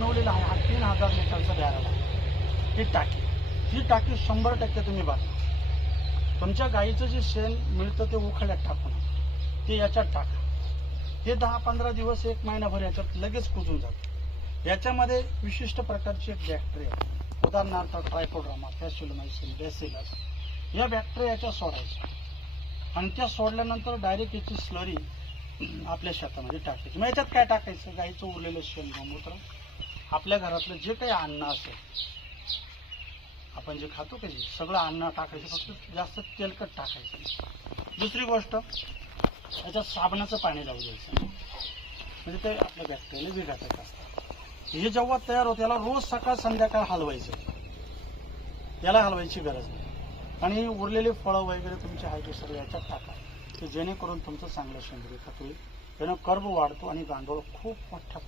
बनवलेला आहे हा तीन हजार लिटरचा बॅरल आहे. ही टाकी. ही टाकी शंभर टक्के तुम्ही बांधा. तुमच्या गाईचं जे शेण मिळतं ते उखड्यात टाकून ते याच्यात टाका. हे दहा पंधरा दिवस एक महिनाभर याच्यात लगेच कुजून जातं. याच्यामध्ये विशिष्ट प्रकारची एक बॅक्टेरिया उदाहरणार्थ ट्रायकोड्रामा फॅसिलोमायसिन बेसिलस या बॅक्टेरियाच्या सोडायच्या आणि त्या सोडल्यानंतर डायरेक्ट याची स्लरी आपल्या शेतामध्ये टाकायची. मग याच्यात काय टाकायचं? गाईचं उरलेलं शेण गोमूत्र. आपल्या घरातलं जे काही अन्न असेल आपण जे खातो का जे सगळं अन्न टाकायचं फक्त जास्त तेलकट टाकायचं. दुसरी गोष्ट याच्यात साबणाचं पाणी लावू द्यायचं. म्हणजे ते आपल्या बॅक्टेरिया विघातक असतात हे जेव्हा तयार होतं याला रोज सकाळ संध्याकाळ हलवायचं. याला हलवायची गरज नाही. आणि उरलेले फळं वगैरे तुमचे आहे सगळे याच्यात टाका. की जेणेकरून तुमचं चांगलं सेंद्रिय खत होईल. त्यानं कर्ब वाढतो आणि गांडोळ खूप मोठ्या